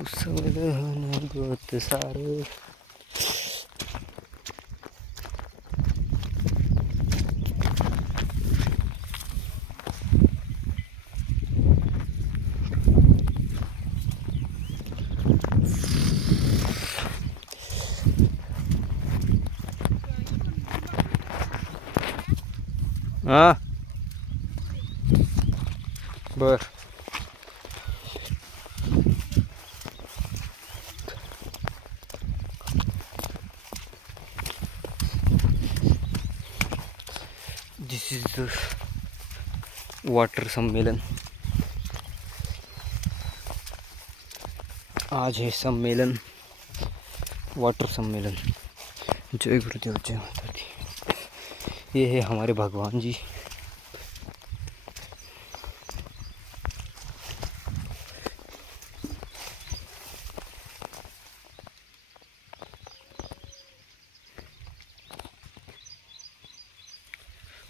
उसवलं गोत सार. हा बर. दिस इज द वाटर सम्मेलन. आज है सम्मेलन, वाटर सम्मेलन. जय गुरुदेव, जय माता दी. ये है हमारे भगवान जी.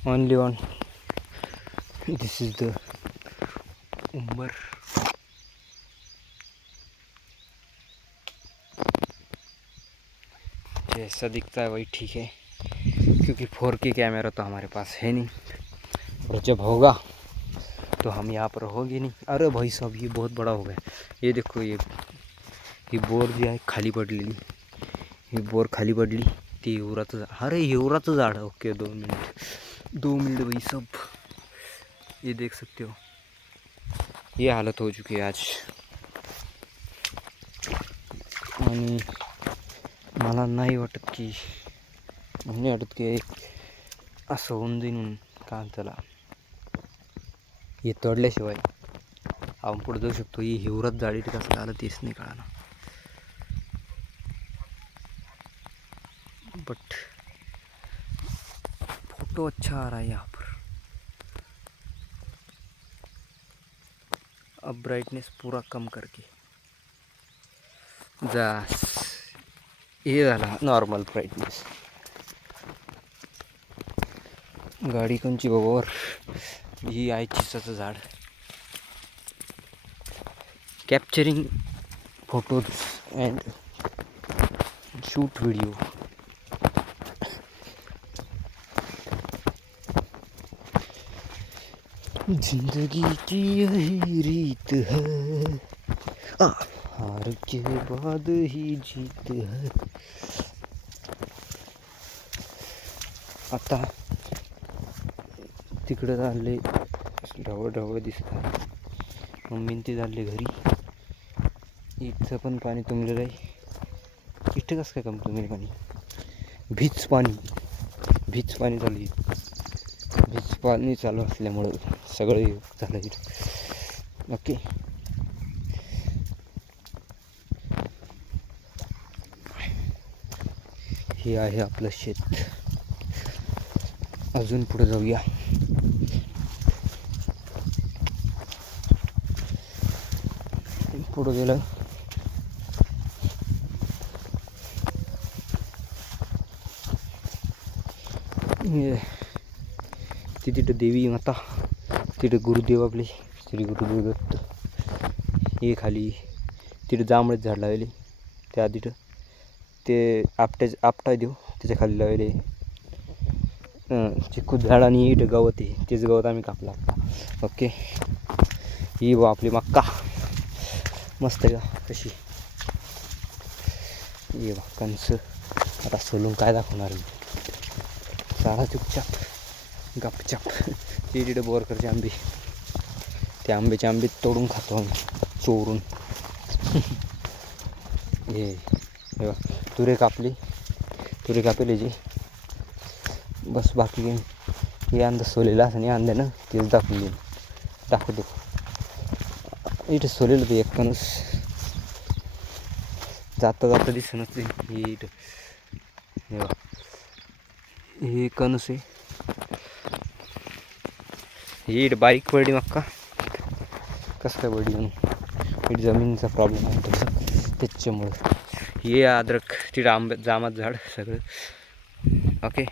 Only one. This is the उम्बर. जैसा दिखता है वही ठीक है, क्योंकि 4K कैमरा तो हमारे पास है नहीं, और जब होगा तो हम यहाँ पर होंगे नहीं. अरे भाई साहब, ये बहुत बड़ा हो गया. ये देखो, ये बोर जी आहे खाली पडलेली. ही बोर खाली पडली. ती एवढाचं झाड. अरे एवढाचं झाड. ओके, 2 मिनट भाई सब. ये देख सकते हो, ये हालत हो चुकी है आज. आणि मला नाही वाटत की असं होऊन जाईन म्हणून. का त्याला हे तोडल्याशिवाय आपण पुढे जाऊ शकतो. ही हिवरात जाडी कसं आलं तेच नाही कळणार. बट फोटो अच्छा आ रहा है यहाँ पर. अब ब्राइटनेस पूरा कम करके जा. ये झाला नॉर्मल ब्राइटनेस. गाडी कोणची बाबावर. ही आहे चिसाचं झाड. Capturing photos and shoot video. जिंदगी की यही रीत है, हार के बाद ही जीत है. आता तिकडे झाले ढवळ दिसत आहे. मम्मीन ते झाले घरी. इथं पण पाणी तुंबलेलं आहे. इथं कसं काय कम तुंबलेलं पाणी. भीच पाणी चालू आहे. भीच पाणी चालू असल्यामुळं सगळं झालं इथं. ओके, हे आहे आपलं शेत. अजून पुढे जाऊया. पुढे गेलं तिथे देवी माता, तिथे गुरुदेव आपले श्री गुरुदेव दत्त. हे खाली तिथे जांभळच झाड लावले. त्या तिथं ते आपटा देऊ त्याच्या खाली लावले चिकू झाड. आणि इथं गवत आहे, तेच गवत आम्ही कापला. ओके, ही बा आपली मक्का. मस्त आहे का कशी. ये बा कंस. आता सोलून काय दाखवणार मी. सारा चुपचाप गपचाप. ते तिथे बोरकरचे आंबे. ते आंबे तोडून खातो आम्ही चोरून. हे बा तुरे कापले जे. बस बाकी हे अंदा सोलेलं असं नाही. अंड्यानं तेच दाखवतो. इथं सोलेलं ते एक कणस जाता दिसणच. हे इथं हे कणस आहे. ही इथं बारीक पडली मक्का. कसं काय पडली म्हणून. इथं जमिनीचा प्रॉब्लेम आहे त्याच्यामुळं. हे अद्रक. तिथं जामात झाड सगळं. ओके,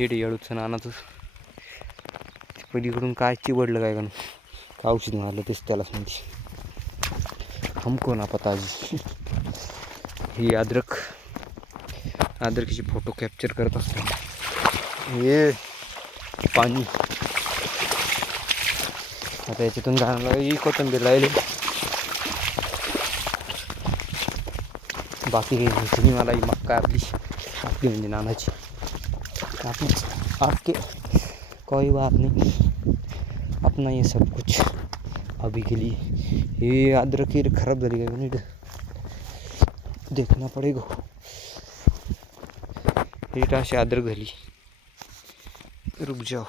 इथं येळूचं नानाचं. पलीकडून काय चिवडलं काय करून. का औषध मारलं तेच त्यालाच माहिती, हमको ना पता जी. ही अद्रकचे फोटो कॅप्चर करत असतो. हे पाणी आता याच्यातून जाणार, ही कोथिंबीर राहिली, बाकी काही माहिती नाही मला. ही मक्का आपली म्हणजे नानाची. आपके कोई बात नहीं, अपना ये सब कुछ अभी के लिए. हे अद्रक ही खराब झाली काय नीट देखना पडेगा. ही अशी अद्रक झाली. रुक जाओ.